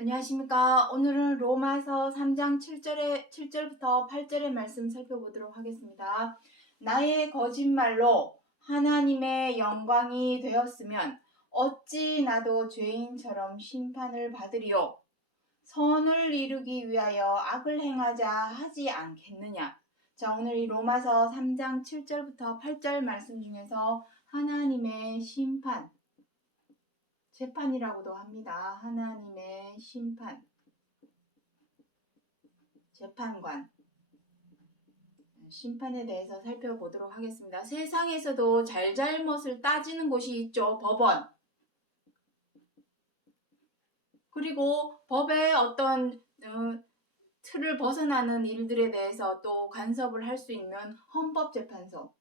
안녕하십니까. 오늘은 로마서 3장 7절부터 8절의 말씀 살펴보도록 하겠습니다. 나의 거짓말로 하나님의 영광이 되었으면 어찌 나도 죄인처럼 심판을 받으리요. 선을 이루기 위하여 악을 행하자 하지 않겠느냐. 자, 오늘 이 로마서 3장 7절부터 8절 말씀 중에서 하나님의 심판, 재판이라고도 합니다. 하나님의 심판, 재판관, 심판에 대해서 살펴보도록 하겠습니다. 세상에서도 잘잘못을 따지는 곳이 있죠. 법원. 그리고 법의 어떤 틀을 벗어나는 일들에 대해서 또 간섭을 할 수 있는 헌법재판소.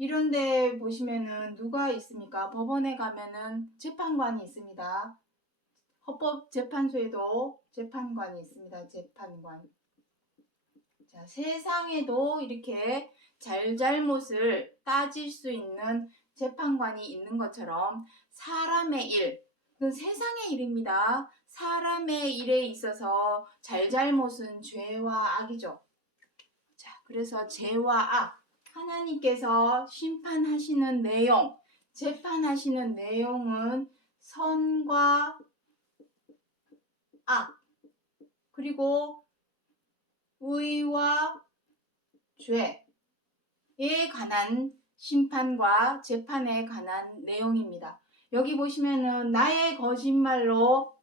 이런 데 보시면은 누가 있습니까? 법원에 가면은 재판관이 있습니다. 헌법재판소에도 재판관이 있습니다. 재판관. 자, 세상에도 이렇게 잘잘못을 따질 수 있는 재판관이 있는 것처럼 사람의 일, 그건 세상의 일입니다. 사람의 일에 있어서 잘잘못은 죄와 악이죠. 자, 그래서 죄와 악, 하나님께서 심판하시는 내용, 재판하시는 내용은 선과 악, 그리고 의와 죄에 관한 심판과 재판에 관한 내용입니다. 여기 보시면은 나의 거짓말로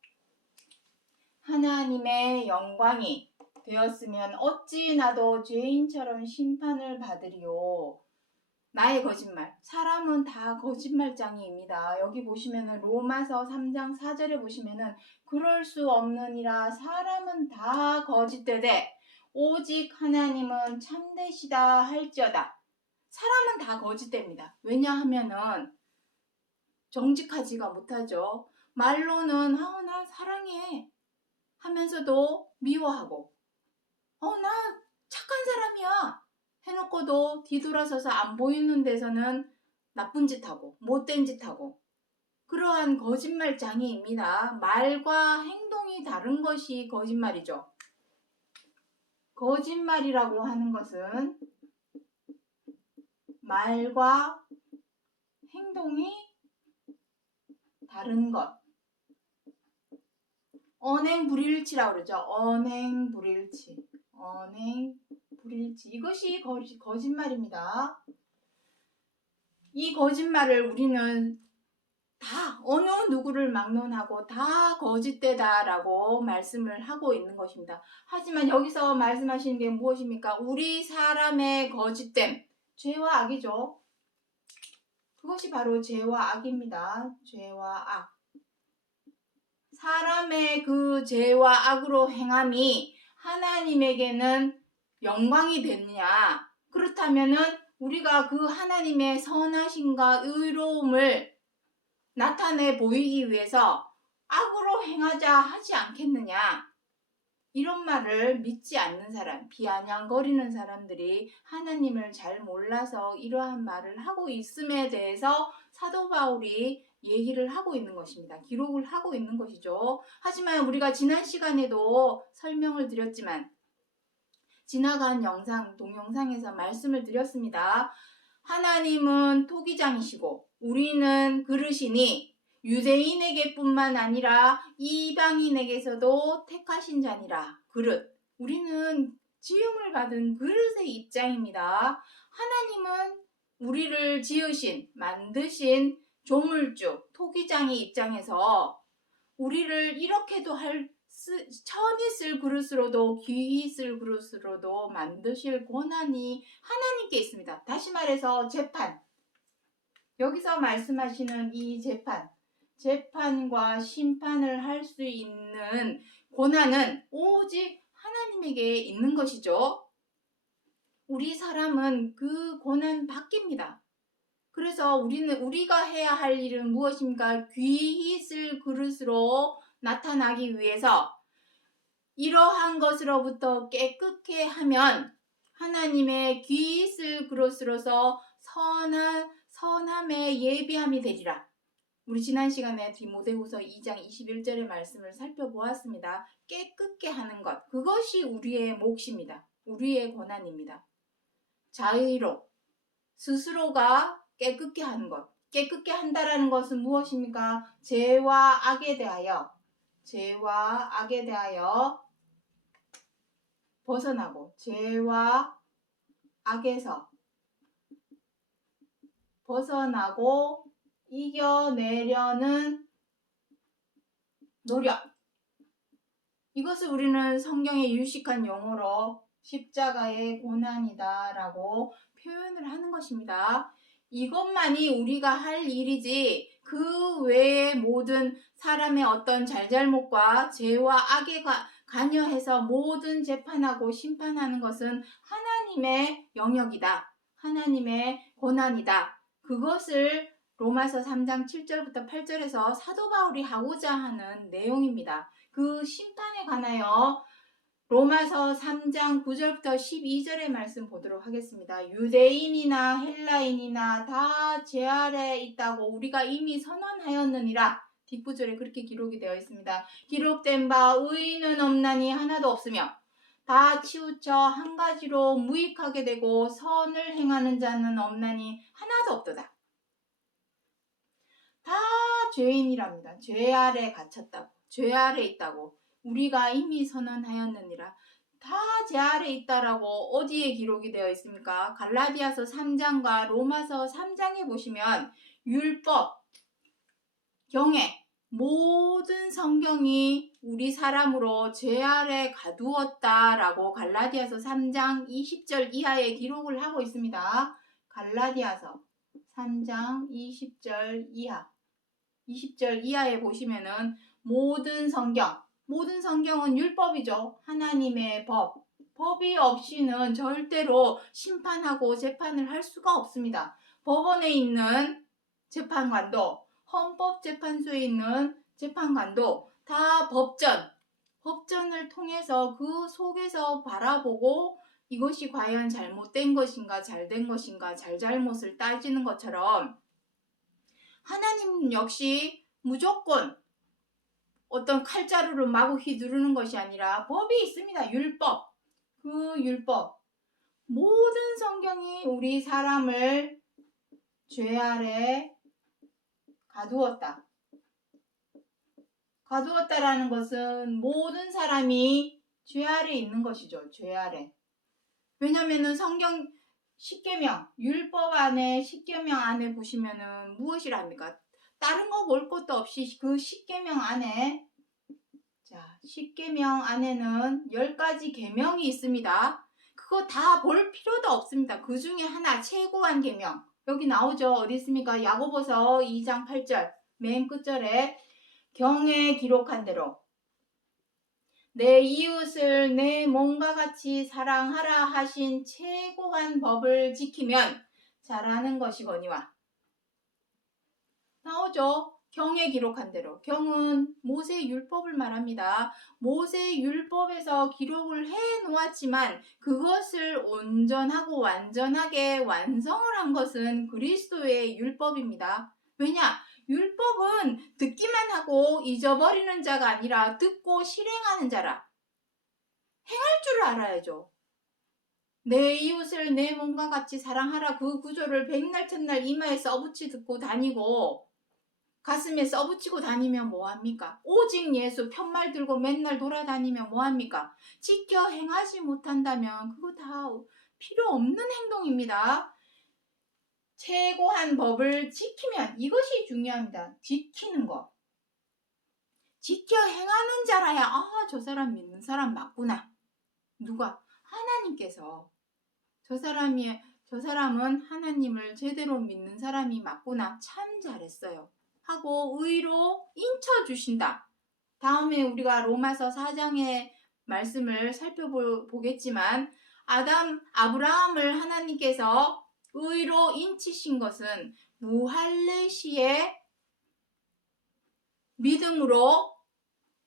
하나님의 영광이 되었으면 어찌 나도 죄인처럼 심판을 받으리요. 나의 거짓말. 사람은 다 거짓말장이입니다. 여기 보시면은 로마서 3장 4절에 보시면은 그럴 수 없느니라 사람은 다 거짓되되 오직 하나님은 참되시다 할지어다. 사람은 다 거짓됩니다. 왜냐하면은 정직하지가 못하죠. 말로는 나 사랑해 하면서도 미워하고 나 착한 사람이야 해놓고도 뒤돌아서서 안 보이는 데서는 나쁜 짓 하고 못된 짓 하고 그러한 거짓말장애입니다. 말과 행동이 다른 것이 거짓말이죠. 거짓말이라고 하는 것은 말과 행동이 다른 것. 언행불일치라고 그러죠. 언행불일치. 이것이 거짓말입니다. 이 거짓말을 우리는 다 어느 누구를 막론하고 다 거짓되다라고 말씀을 하고 있는 것입니다. 하지만 여기서 말씀하시는 게 무엇입니까? 우리 사람의 거짓됨, 죄와 악이죠. 그것이 바로 죄와 악입니다. 죄와 악. 사람의 그 죄와 악으로 행함이 하나님에게는 영광이 됐느냐? 그렇다면은 우리가 그 하나님의 선하심과 의로움을 나타내 보이기 위해서 악으로 행하자 하지 않겠느냐? 이런 말을 믿지 않는 사람, 비아냥거리는 사람들이 하나님을 잘 몰라서 이러한 말을 하고 있음에 대해서 사도 바울이 얘기를 하고 있는 것입니다. 기록을 하고 있는 것이죠. 하지만 우리가 지난 시간에도 설명을 드렸지만 지나간 동영상에서 말씀을 드렸습니다. 하나님은 토기장이시고 우리는 그릇이니 유대인에게뿐만 아니라 이방인에게서도 택하신 자니라. 그릇. 우리는 지음을 받은 그릇의 입장입니다. 하나님은 우리를 지으신, 만드신 조물주, 토기장의 입장에서 우리를 이렇게도 천히 쓸 그릇으로도 귀히 쓸 그릇으로도 만드실 권한이 하나님께 있습니다. 다시 말해서 재판. 여기서 말씀하시는 이 재판과 심판을 할 수 있는 권한은 오직 하나님에게 있는 것이죠. 우리 사람은 그 권한 밖입니다. 그래서 우리가 해야 할 일은 무엇입니까? 귀히 쓸 그릇으로 나타나기 위해서 이러한 것으로부터 깨끗게 하면 하나님의 귀히 쓸 그릇으로서 선함의 예비함이 되리라. 우리 지난 시간에 디모데후서 2장 21절의 말씀을 살펴보았습니다. 깨끗게 하는 것, 그것이 우리의 몫입니다. 우리의 권한입니다. 자의로 스스로가 깨끗게 하는 것, 깨끗게 한다라는 것은 무엇입니까? 죄와 악에 대하여 벗어나고 죄와 악에서 벗어나고 이겨내려는 노력. 이것을 우리는 성경의 유식한 용어로 십자가의 고난이다 라고 표현을 하는 것입니다. 이것만이 우리가 할 일이지 그 외의 모든 사람의 어떤 잘잘못과 죄와 악에 관여해서 모든 재판하고 심판하는 것은 하나님의 영역이다. 하나님의 고난이다. 그것을 로마서 3장 7절부터 8절에서 사도 바울이 하고자 하는 내용입니다. 그 심판에 관하여 로마서 3장 9절부터 12절의 말씀 보도록 하겠습니다. 유대인이나 헬라인이나 다 죄 아래 있다고 우리가 이미 선언하였느니라. 뒷구절에 그렇게 기록이 되어 있습니다. 기록된 바 의인은 없나니 하나도 없으며 다 치우쳐 한 가지로 무익하게 되고 선을 행하는 자는 없나니 하나도 없도다. 다 죄인이랍니다. 죄 아래 갇혔다고. 죄 아래 있다고. 우리가 이미 선언하였느니라. 다 죄 아래 있다라고 어디에 기록이 되어 있습니까? 갈라디아서 3장과 로마서 3장에 보시면 율법, 경애, 모든 성경이 우리 사람으로 죄 아래 가두었다라고 갈라디아서 3장 20절 이하에 기록을 하고 있습니다. 갈라디아서 3장 20절 이하. 20절 이하에 보시면은 모든 성경은 율법이죠. 하나님의 법이 없이는 절대로 심판하고 재판을 할 수가 없습니다. 법원에 있는 재판관도, 헌법재판소에 있는 재판관도 다 법전을 통해서 그 속에서 바라보고 이것이 과연 잘못된 것인가 잘된 것인가 잘잘못을 따지는 것처럼 하나님 역시 무조건 어떤 칼자루를 마구 휘두르는 것이 아니라 법이 있습니다. 율법. 그 율법. 모든 성경이 우리 사람을 죄 아래 가두었다라는 것은 모든 사람이 죄 아래 있는 것이죠. 죄 아래. 왜냐면은 성경 십계명, 율법 안에 십계명 안에 보시면은 무엇이랍니까? 다른 거 볼 것도 없이 그 십계명 안에 십계명 안에는 10가지 계명이 있습니다. 그거 다 볼 필요도 없습니다. 그 중에 하나 최고한 계명. 여기 나오죠. 어디 있습니까? 야고보서 2장 8절 맨 끝절에 경에 기록한 대로 내 이웃을 내 몸과 같이 사랑하라 하신 최고한 법을 지키면 잘하는 것이거니와. 나오죠. 경에 기록한 대로. 경은 모세 율법을 말합니다. 모세 율법에서 기록을 해 놓았지만 그것을 온전하고 완전하게 완성을 한 것은 그리스도의 율법입니다. 왜냐? 율법은 듣기만 하고 잊어버리는 자가 아니라 듣고 실행하는 자라. 행할 줄 알아야죠. 내 이웃을 내 몸과 같이 사랑하라. 그 구조를 백날 첫날 이마에 써붙이 듣고 다니고 가슴에 써붙이고 다니면 뭐합니까? 오직 예수 편말 들고 맨날 돌아다니면 뭐합니까? 지켜 행하지 못한다면 그거 다 필요 없는 행동입니다. 최고한 법을 지키면 이것이 중요합니다. 지키는 것. 지켜 행하는 자라야 저 사람 믿는 사람 맞구나. 누가? 하나님께서 저 사람은 하나님을 제대로 믿는 사람이 맞구나. 참 잘했어요. 하고 의로 인쳐주신다. 다음에 우리가 로마서 4장의 말씀을 살펴보겠지만 아브라함을 하나님께서 의로 인치신 것은 무할례 시에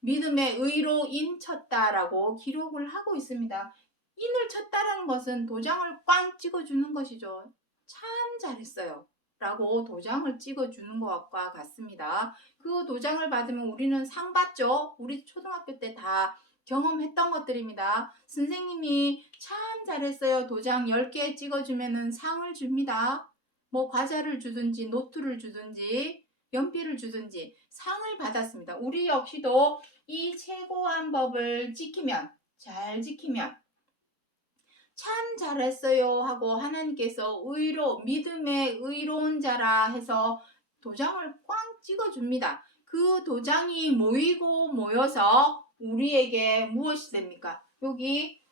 믿음의 의로 인쳤다라고 기록을 하고 있습니다. 인을 쳤다라는 것은 도장을 꽝 찍어주는 것이죠. 참 잘했어요. 라고 도장을 찍어주는 것과 같습니다. 그 도장을 받으면 우리는 상 받죠. 우리 초등학교 때 다 경험했던 것들입니다. 선생님이 참 잘했어요. 도장 10개 찍어주면 상을 줍니다. 뭐 과자를 주든지 노트를 주든지 연필을 주든지 상을 받았습니다. 우리 역시도 이 최고한 법을 지키면, 잘 지키면 참 잘했어요 하고 하나님께서 믿음의 의로운 자라 해서 도장을 꽝 찍어줍니다. 그 도장이 모여서 우리에게 무엇이 됩니까? 여기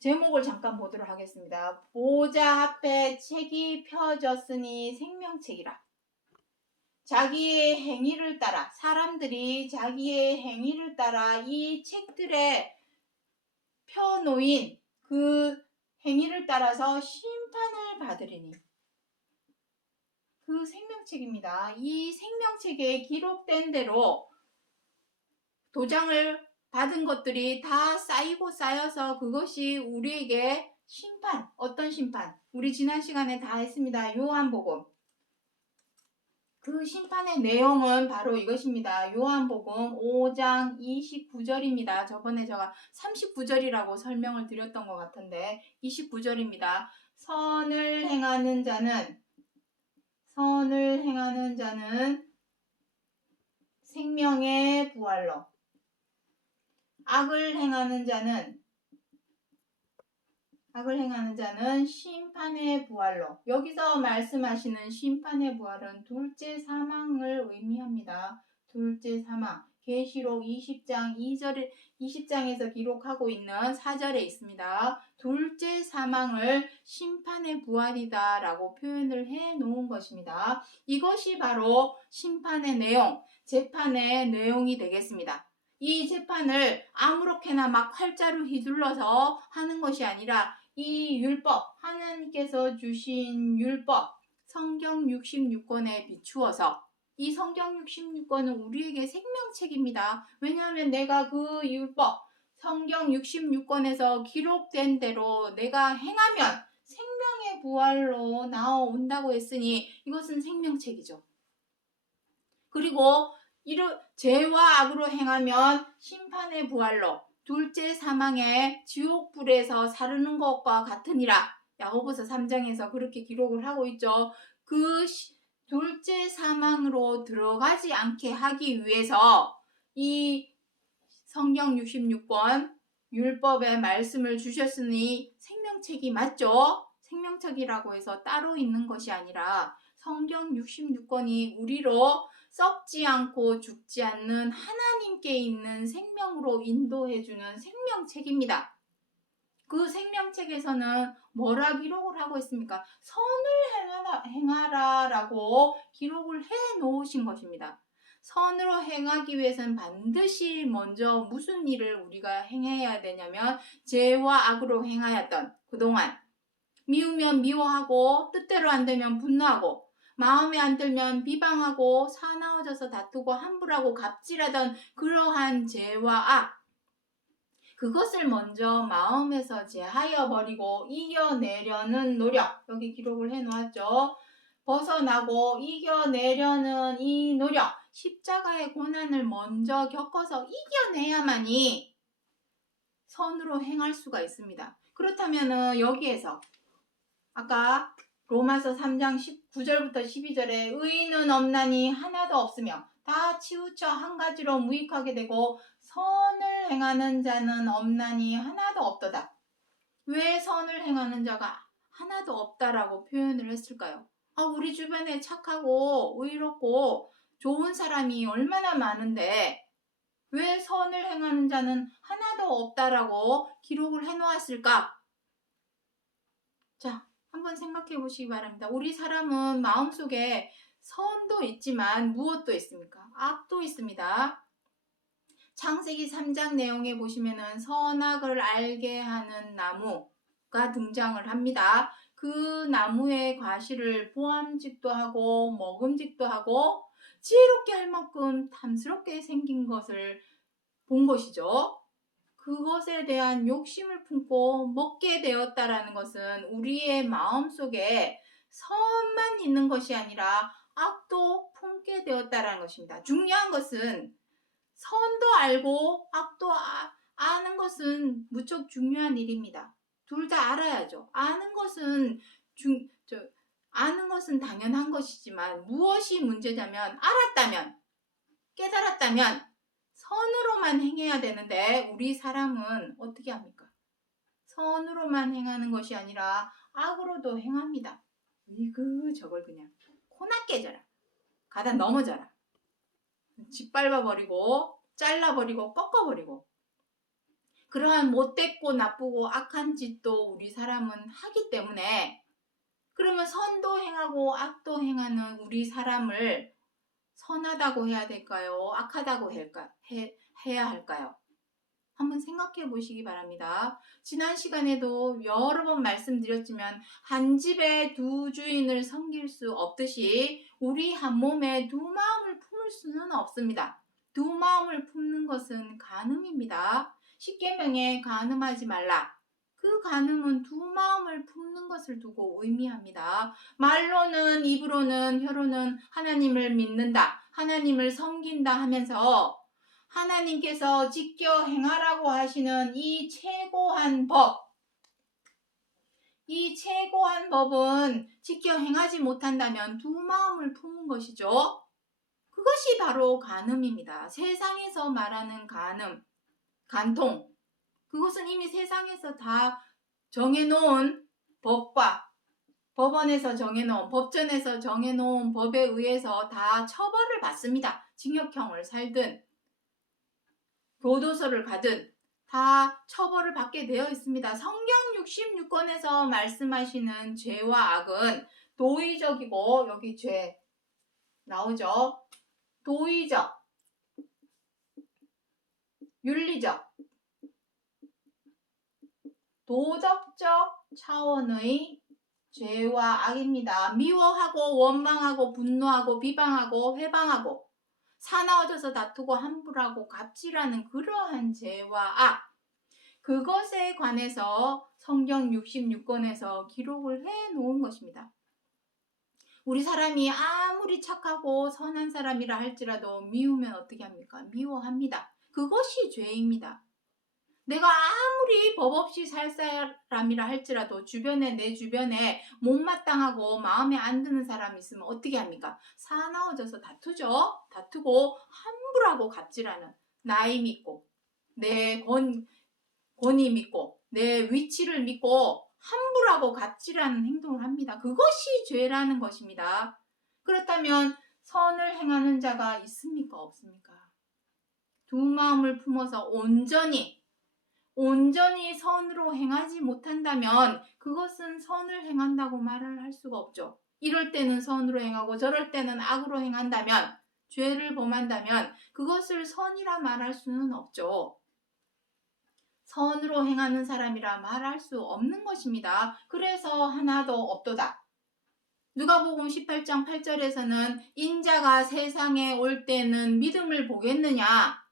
제목을 잠깐 보도록 하겠습니다. 보좌 앞에 책이 펴졌으니 생명책이라. 자기의 행위를 따라, 사람들이 자기의 행위를 따라 이 책들에 펴놓인 그 행위를 따라서 심판을 받으리니. 그 생명책입니다. 이 생명책에 기록된 대로 도장을 받은 것들이 다 쌓이고 쌓여서 그것이 우리에게 심판, 어떤 심판? 우리 지난 시간에 다 했습니다. 요한복음. 그 심판의 내용은 바로 이것입니다. 요한복음 5장 29절입니다. 저번에 제가 39절이라고 설명을 드렸던 것 같은데 29절입니다. 선을 행하는 자는 생명의 부활로, 악을 행하는 자는 심판의 부활로. 여기서 말씀하시는 심판의 부활은 둘째 사망을 의미합니다. 둘째 사망. 계시록 20장에서 기록하고 있는 4절에 있습니다. 둘째 사망을 심판의 부활이다 라고 표현을 해 놓은 것입니다. 이것이 바로 심판의 내용, 재판의 내용이 되겠습니다. 이 재판을 아무렇게나 막 활자로 휘둘러서 하는 것이 아니라 이 율법, 하나님께서 주신 율법, 성경 66권에 비추어서, 이 성경 66권은 우리에게 생명책입니다. 왜냐하면 내가 그 율법, 성경 66권에서 기록된 대로 내가 행하면 생명의 부활로 나온다고 했으니 이것은 생명책이죠. 그리고 죄와 악으로 행하면 심판의 부활로, 둘째 사망의 지옥불에서 사르는 것과 같으니라. 야고보서 3장에서 그렇게 기록을 하고 있죠. 그 둘째 사망으로 들어가지 않게 하기 위해서 이 성경 66권 율법의 말씀을 주셨으니 생명책이 맞죠? 생명책이라고 해서 따로 있는 것이 아니라 성경 66권이 우리로 썩지 않고 죽지 않는 하나님께 있는 생명으로 인도해주는 생명책입니다. 그 생명책에서는 뭐라 기록을 하고 있습니까? 선을 행하라 라고 기록을 해 놓으신 것입니다. 선으로 행하기 위해서는 반드시 먼저 무슨 일을 우리가 행해야 되냐면 죄와 악으로 행하였던 그동안 미우면 미워하고 뜻대로 안 되면 분노하고 마음에 안 들면 비방하고 사나워져서 다투고 함부로하고 갑질하던 그러한 죄와 악, 그것을 먼저 마음에서 제하여 버리고 이겨내려는 노력, 여기 기록을 해놓았죠. 벗어나고 이겨내려는 이 노력, 십자가의 고난을 먼저 겪어서 이겨내야만이 선으로 행할 수가 있습니다. 그렇다면 여기에서 아까 로마서 3장 9절부터 12절에 의인은 없나니 하나도 없으며 다 치우쳐 한 가지로 무익하게 되고 선을 행하는 자는 없나니 하나도 없도다. 왜 선을 행하는 자가 하나도 없다라고 표현을 했을까요? 우리 주변에 착하고 의롭고 좋은 사람이 얼마나 많은데 왜 선을 행하는 자는 하나도 없다라고 기록을 해놓았을까? 자, 한번 생각해 보시기 바랍니다. 우리 사람은 마음속에 선도 있지만 무엇도 있습니까? 악도 있습니다. 창세기 3장 내용에 보시면은 선악을 알게 하는 나무가 등장을 합니다. 그 나무의 과실을 보암직도 하고 먹음직도 하고 지혜롭게 할 만큼 탐스럽게 생긴 것을 본 것이죠. 그것에 대한 욕심을 품고 먹게 되었다라는 것은 우리의 마음속에 선만 있는 것이 아니라 악도 품게 되었다라는 것입니다. 중요한 것은 선도 알고 악도 아는 것은 무척 중요한 일입니다. 둘 다 알아야죠. 아는 것은 당연한 것이지만 무엇이 문제냐면 알았다면 깨달았다면 선으로만 행해야 되는데 우리 사람은 어떻게 합니까? 선으로만 행하는 것이 아니라 악으로도 행합니다. 이그 저걸 그냥 코나 깨져라. 가다 넘어져라. 짓밟아버리고 잘라버리고 꺾어버리고 그러한 못됐고 나쁘고 악한 짓도 우리 사람은 하기 때문에 그러면 선도 행하고 악도 행하는 우리 사람을 선하다고 해야 될까요? 악하다고 해야 할까요? 한번 생각해 보시기 바랍니다. 지난 시간에도 여러 번 말씀드렸지만 한 집에 두 주인을 섬길 수 없듯이 우리 한 몸에 두 마음을 품을 수는 없습니다. 두 마음을 품는 것은 간음입니다. 십계명에 간음하지 말라. 그 간음은 두 마음을 품는 것을 두고 의미합니다. 말로는 입으로는 혀로는 하나님을 믿는다. 하나님을 섬긴다 하면서 하나님께서 지켜 행하라고 하시는 이 최고한 법은 지켜 행하지 못한다면 두 마음을 품은 것이죠. 그것이 바로 간음입니다. 세상에서 말하는 간음, 간통. 그것은 이미 세상에서 다 정해놓은 법과 법원에서 정해놓은, 법전에서 정해놓은 법에 의해서 다 처벌을 받습니다. 징역형을 살든 교도소를 가든 다 처벌을 받게 되어 있습니다. 성경 66권에서 말씀하시는 죄와 악은 도의적이고 여기 죄 나오죠. 도의적, 윤리적, 도덕적 차원의 죄와 악입니다. 미워하고 원망하고 분노하고 비방하고 회방하고 사나워져서 다투고 함부로하고 갑질하는 그러한 죄와 악, 그것에 관해서 성경 66권에서 기록을 해놓은 것입니다. 우리 사람이 아무리 착하고 선한 사람이라 할지라도 미우면 어떻게 합니까? 미워합니다. 그것이 죄입니다. 내가 아무리 법 없이 살 사람이라 할지라도 내 주변에 못마땅하고 마음에 안 드는 사람이 있으면 어떻게 합니까? 사나워져서 다투죠. 다투고 함부로하고 갑질하는, 나이 믿고 내 권위 믿고 내 위치를 믿고 함부로하고 갑질하는 행동을 합니다. 그것이 죄라는 것입니다. 그렇다면 선을 행하는 자가 있습니까? 없습니까? 두 마음을 품어서 온전히 선으로 행하지 못한다면 그것은 선을 행한다고 말을 할 수가 없죠. 이럴 때는 선으로 행하고 저럴 때는 악으로 행한다면, 죄를 범한다면 그것을 선이라 말할 수는 없죠. 선으로 행하는 사람이라 말할 수 없는 것입니다. 그래서 하나도 없도다. 누가복음 18장 8절에서는 인자가 세상에 올 때는 믿음을 보겠느냐?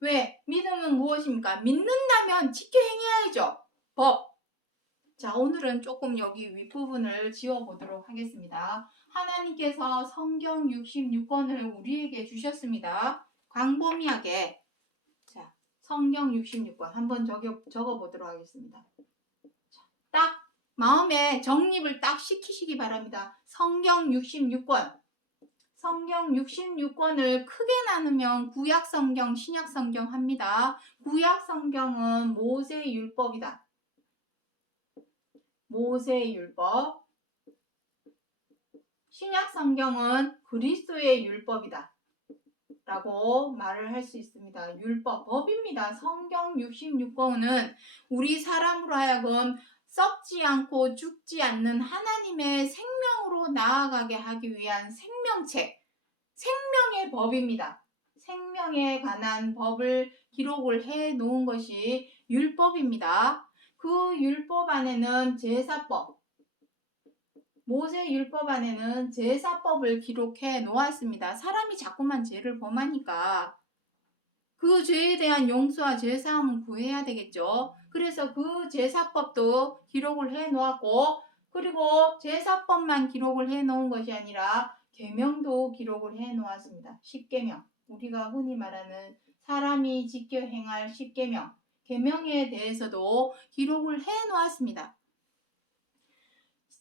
왜? 믿음은 무엇입니까? 믿는다면 지켜 행해야죠. 법. 자, 오늘은 조금 여기 윗부분을 지워보도록 하겠습니다. 하나님께서 성경 66권을 우리에게 주셨습니다. 광범위하게. 자, 성경 66권 한번 적어보도록 하겠습니다. 자, 딱 마음에 정립을 딱 시키시기 바랍니다. 성경 66권. 성경 66권을 크게 나누면 구약성경, 신약성경 합니다. 구약성경은 모세의 율법이다. 모세의 율법. 신약성경은 그리스도의 율법이다. 라고 말을 할 수 있습니다. 율법, 법입니다. 성경 66권은 우리 사람으로 하여금 썩지 않고 죽지 않는 하나님의 생명으로 나아가게 하기 위한 생명책, 생명의 법입니다. 생명에 관한 법을 기록을 해 놓은 것이 율법입니다. 그 율법 안에는 제사법, 모세 율법 안에는 제사법을 기록해 놓았습니다. 사람이 자꾸만 죄를 범하니까 그 죄에 대한 용서와 죄사함을 구해야 되겠죠. 그래서 그 제사법도 기록을 해 놓았고 그리고 제사법만 기록을 해 놓은 것이 아니라 계명도 기록을 해 놓았습니다. 십계명, 우리가 흔히 말하는 사람이 지켜 행할 십계명, 계명에 대해서도 기록을 해 놓았습니다.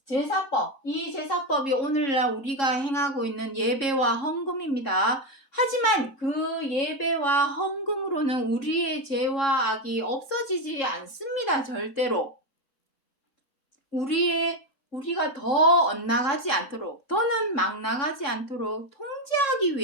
제사법, 이 제사법이 오늘날 우리가 행하고 있는 예배와 헌금입니다. 하지만 그 예배와 헌금으로는 우리의 죄와 악이 없어지지 않습니다. 절대로. 우리가 더 엇나가지 않도록, 더는 막 나가지 않도록 통제하기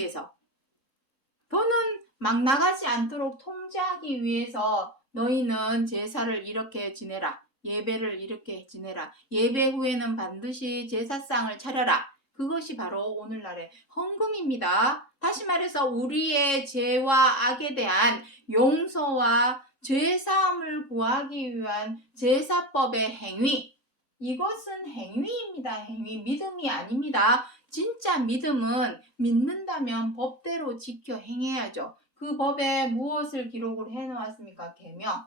위해서, 너희는 제사를 이렇게 지내라. 예배를 이렇게 지내라. 예배 후에는 반드시 제사상을 차려라. 그것이 바로 오늘날의 헌금입니다. 다시 말해서 우리의 죄와 악에 대한 용서와 죄사함을 구하기 위한 제사법의 행위. 이것은 행위입니다. 행위. 믿음이 아닙니다. 진짜 믿음은 믿는다면 법대로 지켜 행해야죠. 그 법에 무엇을 기록을 해놓았습니까? 계명.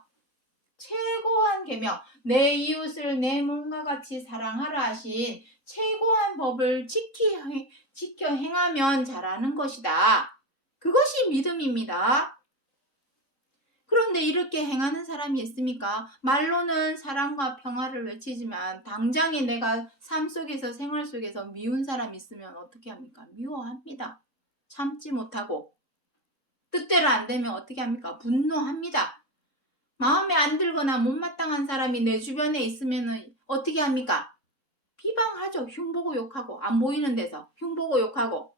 최고한 계명, 내 이웃을 내 몸과 같이 사랑하라 하신 최고한 법을 지켜 행하면 잘하는 것이다. 그것이 믿음입니다. 그런데 이렇게 행하는 사람이 있습니까? 말로는 사랑과 평화를 외치지만 당장에 내가 삶 속에서 생활 속에서 미운 사람이 있으면 어떻게 합니까? 미워합니다. 참지 못하고 뜻대로 안 되면 어떻게 합니까? 분노합니다. 마음에 안 들거나 못마땅한 사람이 내 주변에 있으면 어떻게 합니까? 비방하죠. 흉보고 욕하고, 안 보이는 데서 흉보고 욕하고,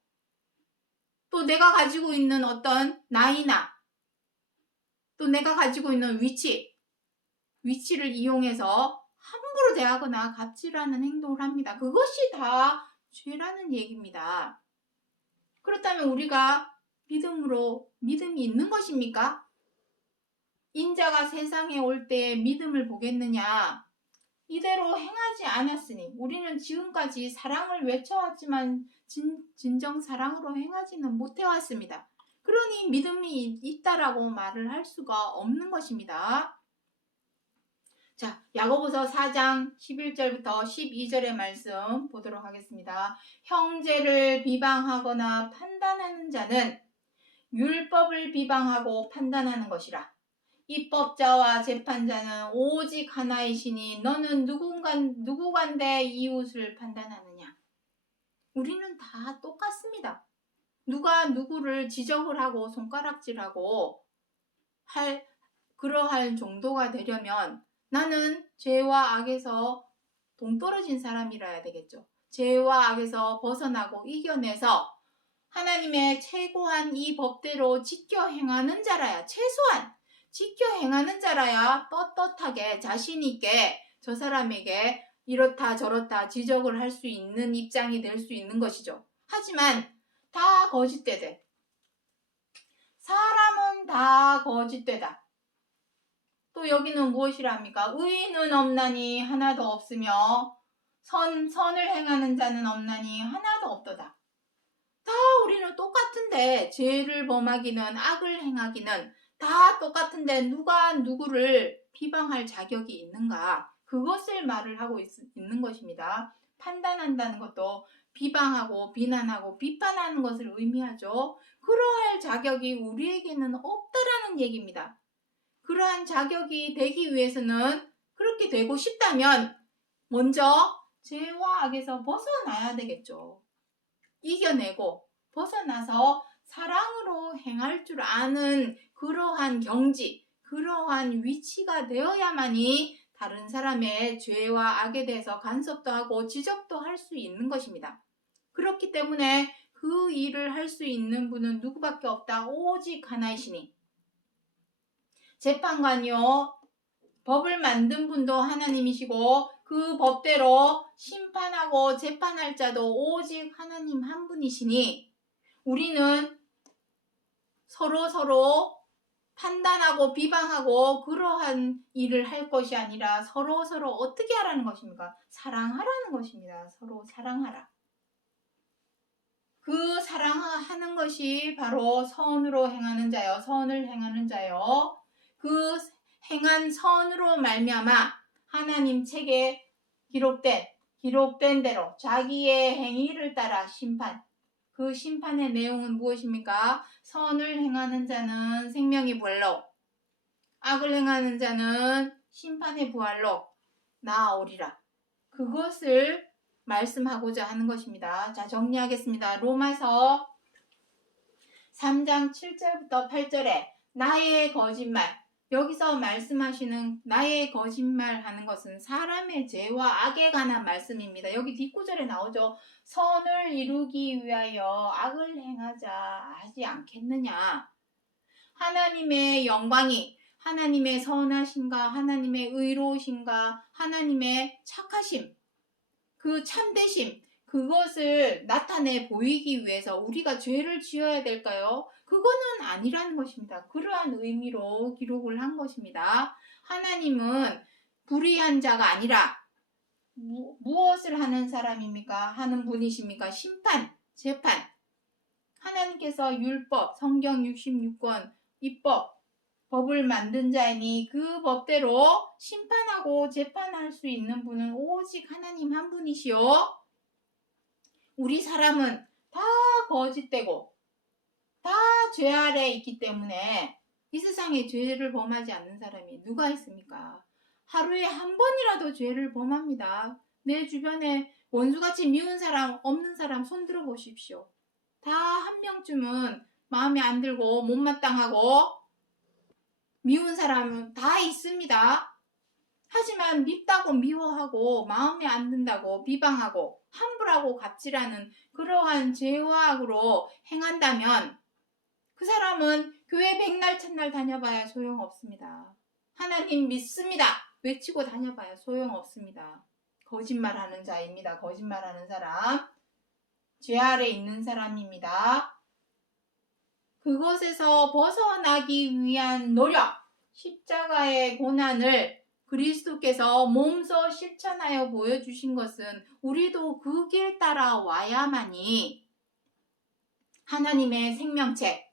또 내가 가지고 있는 어떤 나이나 또 내가 가지고 있는 위치를 이용해서 함부로 대하거나 갑질하는 행동을 합니다. 그것이 다 죄라는 얘기입니다. 그렇다면 우리가 믿음이 있는 것입니까? 인자가 세상에 올 때에 믿음을 보겠느냐? 이대로 행하지 않았으니 우리는 지금까지 사랑을 외쳐왔지만 진정 사랑으로 행하지는 못해왔습니다. 그러니 믿음이 있다라고 말을 할 수가 없는 것입니다. 자, 야고보서 4장 11절부터 12절의 말씀 보도록 하겠습니다. 형제를 비방하거나 판단하는 자는 율법을 비방하고 판단하는 것이라. 입법자와 재판자는 오직 하나이시니 너는 누구간데 이웃을 판단하느냐? 우리는 다 똑같습니다. 누가 누구를 지적을 하고 손가락질하고 그러할 정도가 되려면 나는 죄와 악에서 동떨어진 사람이라야 되겠죠. 죄와 악에서 벗어나고 이겨내서 하나님의 최고한 이 법대로 지켜 행하는 자라야, 최소한 지켜 행하는 자라야 떳떳하게 자신 있게 저 사람에게 이렇다 저렇다 지적을 할 수 있는 입장이 될 수 있는 것이죠. 하지만 다 거짓되되, 사람은 다 거짓되다. 또 여기는 무엇이라 합니까? 의인은 없나니 하나도 없으며 선을 행하는 자는 없나니 하나도 없도다. 다 우리는 똑같은데 죄를 범하기는 악을 행하기는 다 똑같은데 누가 누구를 비방할 자격이 있는가? 그것을 말을 하고 있는 것입니다. 판단한다는 것도 비방하고 비난하고 비판하는 것을 의미하죠. 그러할 자격이 우리에게는 없다라는 얘기입니다. 그러한 자격이 되기 위해서는, 그렇게 되고 싶다면 먼저 죄와 악에서 벗어나야 되겠죠. 이겨내고 벗어나서 사랑으로 행할 줄 아는 그러한 경지, 그러한 위치가 되어야만이 다른 사람의 죄와 악에 대해서 간섭도 하고 지적도 할 수 있는 것입니다. 그렇기 때문에 그 일을 할 수 있는 분은 누구밖에 없다. 오직 하나이시니. 재판관이요, 법을 만든 분도 하나님이시고 그 법대로 심판하고 재판할 자도 오직 하나님 한 분이시니 우리는 서로 판단하고 비방하고 그러한 일을 할 것이 아니라 서로 어떻게 하라는 것입니까? 사랑하라는 것입니다. 서로 사랑하라. 그 사랑하는 것이 바로 선으로 행하는 자요, 선을 행하는 자요. 그 행한 선으로 말미암아 하나님 책에 기록된 기록된 대로 자기의 행위를 따라 심판. 그 심판의 내용은 무엇입니까? 선을 행하는 자는 생명의 부활로, 악을 행하는 자는 심판의 부활로 나아오리라. 그것을 말씀하고자 하는 것입니다. 자, 정리하겠습니다. 로마서 3장 7절부터 8절에 나의 거짓말, 여기서 말씀하시는 나의 거짓말 하는 것은 사람의 죄와 악에 관한 말씀입니다. 여기 뒷구절에 나오죠. 선을 이루기 위하여 악을 하지 않겠느냐. 하나님의 영광이, 하나님의 선하심과 하나님의 의로우심과 하나님의 착하심, 그 참되심, 그것을 나타내 보이기 위해서 우리가 죄를 지어야 될까요? 그거는 아니라는 것입니다. 그러한 의미로 기록을 한 것입니다. 하나님은 불의한 자가 아니라 무엇을 하는 사람입니까? 하는 분이십니까? 심판, 재판. 하나님께서 율법, 성경 66권, 입법, 법을 만든 자이니 그 법대로 심판하고 재판할 수 있는 분은 오직 하나님 한 분이시오. 우리 사람은 다 거짓되고 다 죄 아래에 있기 때문에 이 세상에 죄를 범하지 않는 사람이 누가 있습니까? 하루에 한 번이라도 죄를 범합니다. 내 주변에 원수같이 미운 사람, 없는 사람 손들어 보십시오. 다 한 명쯤은 마음에 안 들고 못마땅하고 미운 사람은 다 있습니다. 하지만 밉다고 미워하고 마음에 안 든다고 비방하고 함부라고 갑질하는 그러한 죄와 악으로 행한다면 그 사람은 교회 백날 첫날 다녀봐야 소용없습니다. 하나님 믿습니다 외치고 다녀봐야 소용없습니다. 거짓말하는 자입니다. 거짓말하는 사람, 죄 아래 있는 사람입니다. 그것에서 벗어나기 위한 노력, 십자가의 고난을 그리스도께서 몸소 실천하여 보여주신 것은 우리도 그 길 따라 와야만이 하나님의 생명책,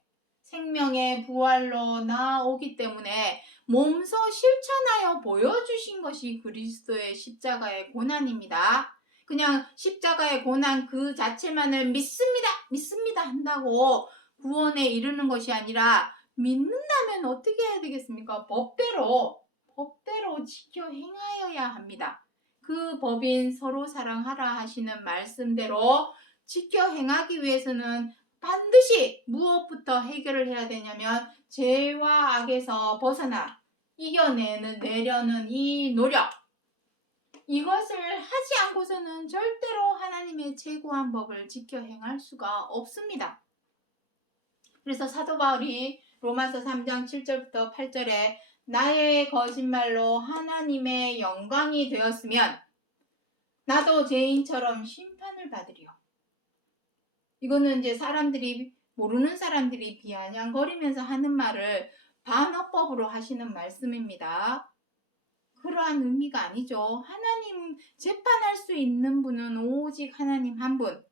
생명의 부활로 나오기 때문에 몸소 실천하여 보여주신 것이 그리스도의 십자가의 고난입니다. 그냥 십자가의 고난 그 자체만을 믿습니다 한다고 구원에 이르는 것이 아니라 믿는다면 어떻게 해야 되겠습니까? 법대로 지켜 행하여야 합니다. 그 법인 서로 사랑하라 하시는 말씀대로 지켜 행하기 위해서는 반드시 무엇부터 해결을 해야 되냐면 죄와 악에서 벗어나 이겨내려는 이 노력, 이것을 하지 않고서는 절대로 하나님의 최고한 법을 지켜 행할 수가 없습니다. 그래서 사도 바울이 로마서 3장 7절부터 8절에 나의 거짓말로 하나님의 영광이 되었으면 나도 죄인처럼 심판을 받으리요. 이거는 이제 모르는 사람들이 비아냥거리면서 하는 말을 반어법으로 하시는 말씀입니다. 그러한 의미가 아니죠. 하나님 재판할 수 있는 분은 오직 하나님 한 분.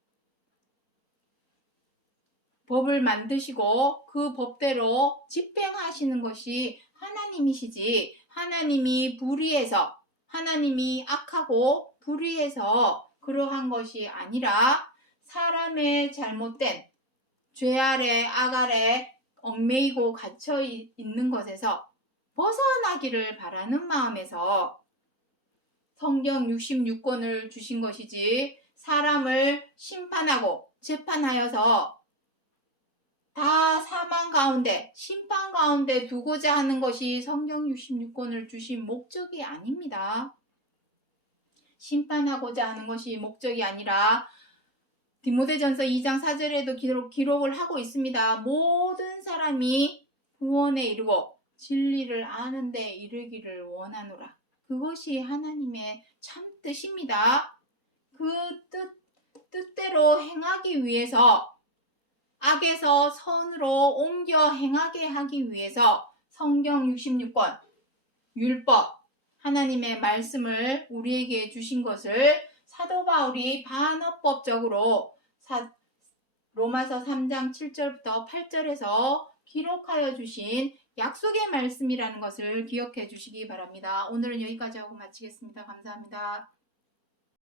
법을 만드시고 그 법대로 집행하시는 것이 하나님이시지, 하나님이 불의해서, 하나님이 악하고 불의해서 그러한 것이 아니라 사람의 잘못된 죄 아래 악 아래 얽매이고 갇혀 있는 것에서 벗어나기를 바라는 마음에서 성경 66권을 주신 것이지, 사람을 심판하고 재판하여서 다 사망 가운데, 심판 가운데 두고자 하는 것이 성경 66권을 주신 목적이 아닙니다. 심판하고자 하는 것이 목적이 아니라 디모데전서 2장 4절에도 기록을 하고 있습니다. 모든 사람이 구원에 이르고 진리를 아는 데 이르기를 원하노라. 그것이 하나님의 참 뜻입니다. 그 뜻대로 행하기 위해서, 악에서 선으로 옮겨 행하게 하기 위해서 성경 66권, 율법, 하나님의 말씀을 우리에게 주신 것을 사도 바울이 반어법적으로 로마서 3장 7절부터 8절에서 기록하여 주신 약속의 말씀이라는 것을 기억해 주시기 바랍니다. 오늘은 여기까지 하고 마치겠습니다. 감사합니다.